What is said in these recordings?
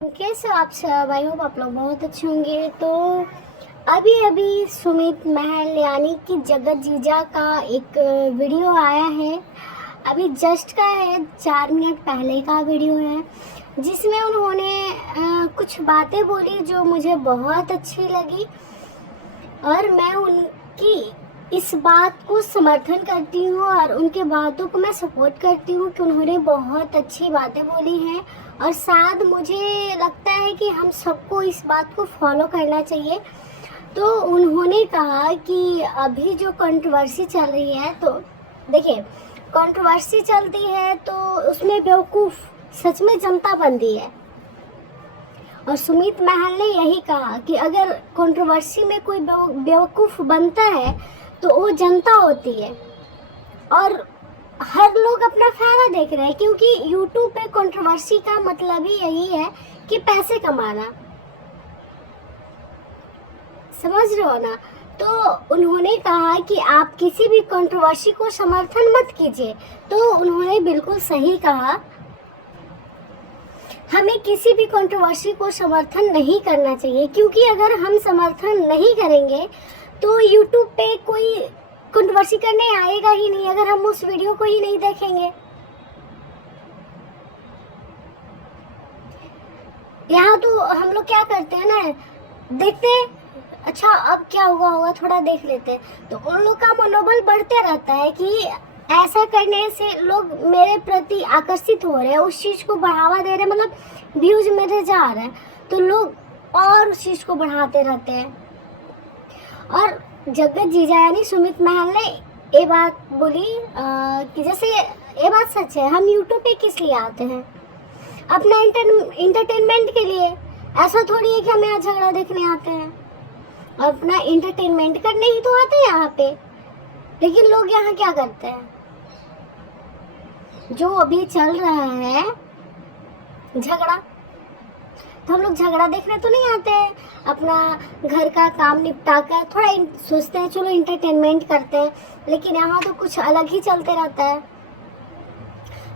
कैसे हो आप सब? आई होप आप लोग बहुत अच्छे होंगे। तो अभी अभी सुमित महल यानी कि जगत जीजा का एक वीडियो आया है। अभी जस्ट का है, 4 मिनट पहले का वीडियो है, जिसमें उन्होंने कुछ बातें बोली जो मुझे बहुत अच्छी लगी और मैं उनकी इस बात को समर्थन करती हूँ और उनके बातों को मैं सपोर्ट करती हूँ कि उन्होंने बहुत अच्छी बातें बोली हैं। और शायद मुझे लगता है कि हम सबको इस बात को फॉलो करना चाहिए। तो उन्होंने कहा कि अभी जो कंट्रोवर्सी चल रही है, तो देखिए, कंट्रोवर्सी चलती है तो उसमें बेवकूफ़ सच में जनता बनती है। और सुमित महल ने यही कहा कि अगर कंट्रोवर्सी में कोई बेवकूफ़ बनता है तो वो जनता होती है। और हर लोग अपना फायदा देख रहे हैं, क्योंकि यूट्यूब पे कंट्रोवर्सी का मतलब ही यही है कि पैसे कमाना, समझ रहे हो ना। तो उन्होंने कहा कि आप किसी भी कंट्रोवर्सी को समर्थन मत कीजिए। तो उन्होंने बिल्कुल सही कहा, हमें किसी भी कंट्रोवर्सी को समर्थन नहीं करना चाहिए, क्योंकि अगर हम समर्थन नहीं करेंगे तो यूट्यूब पे कोई कंट्रोवर्सी करने आएगा ही नहीं, अगर हम उस वीडियो को ही नहीं देखेंगे। यहाँ तो हम लोग क्या करते हैं ना, देखते हैं, अच्छा अब क्या होगा थोड़ा देख लेते हैं, तो उन लोग का मनोबल बढ़ते रहता है कि ऐसा करने से लोग मेरे प्रति आकर्षित हो रहे हैं, उस चीज़ को बढ़ावा दे रहे हैं, मतलब व्यूज मेरे जा रहे हैं, तो लोग और उस चीज़ को बढ़ाते रहते हैं। और जगत जीजा यानी सुमित महल ने ये बात बोली कि जैसे ये बात सच है, हम यूट्यूब पे किस लिए आते हैं? अपना इंटरटेनमेंट के लिए। ऐसा थोड़ी है कि हम यहाँ झगड़ा देखने आते हैं, अपना इंटरटेनमेंट करने ही तो आते हैं यहाँ पे। लेकिन लोग यहाँ क्या करते हैं, जो अभी चल रहा है झगड़ा, तो हम लोग झगड़ा देखने तो नहीं आते हैं, अपना घर का काम निपटा कर थोड़ा सोचते हैं चलो इंटरटेनमेंट करते हैं, लेकिन यहाँ तो कुछ अलग ही चलते रहता है।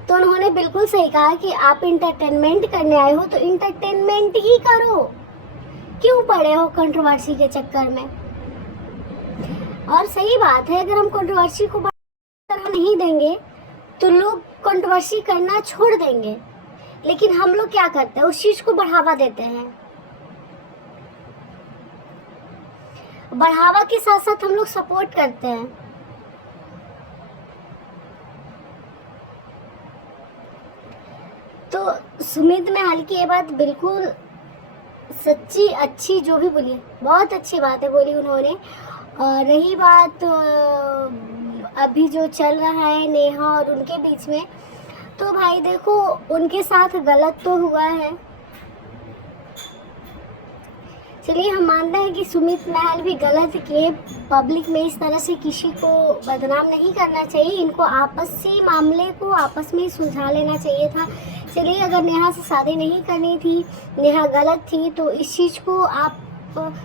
तो उन्होंने बिल्कुल सही कहा कि आप इंटरटेनमेंट करने आए हो तो इंटरटेनमेंट ही करो, क्यों पड़े हो कंट्रोवर्सी के चक्कर में। और सही बात है, अगर हम कंट्रोवर्सी को बढ़ावा नहीं देंगे तो लोग कंट्रोवर्सी करना छोड़ देंगे, लेकिन हम लोग क्या करते हैं, उस चीज को बढ़ावा देते हैं। बढ़ावा के साथ साथ हम लोग सपोर्ट करते हैं। तो सुमित महल की ये बात बिल्कुल सच्ची अच्छी जो भी बोली, बहुत अच्छी बातें बोली उन्होंने। और रही बात अभी जो चल रहा है नेहा और उनके बीच में, तो भाई देखो, उनके साथ गलत तो हुआ है। चलिए हम मानते हैं कि सुमित महल भी गलत किए, पब्लिक में इस तरह से किसी को बदनाम नहीं करना चाहिए, इनको आपसी मामले को आपस में सुलझा लेना चाहिए था। चलिए, अगर नेहा से शादी नहीं करनी थी, नेहा गलत थी, तो इस चीज़ को आप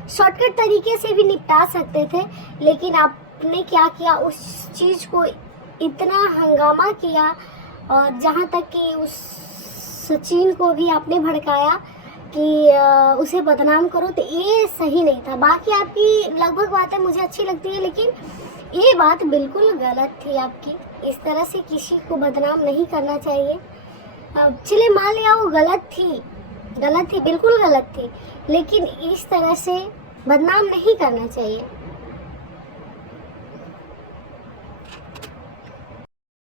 शॉर्टकट तरीके से भी निपटा सकते थे, लेकिन आपने क्या किया, उस चीज़ को इतना हंगामा किया और जहाँ तक कि उस सचिन को भी आपने भड़काया कि उसे बदनाम करो, तो ये सही नहीं था। बाकी आपकी लगभग बातें मुझे अच्छी लगती है, लेकिन ये बात बिल्कुल गलत थी आपकी। इस तरह से किसी को बदनाम नहीं करना चाहिए। चलिए मान लिया वो गलत थी, बिल्कुल गलत थी, लेकिन इस तरह से बदनाम नहीं करना चाहिए।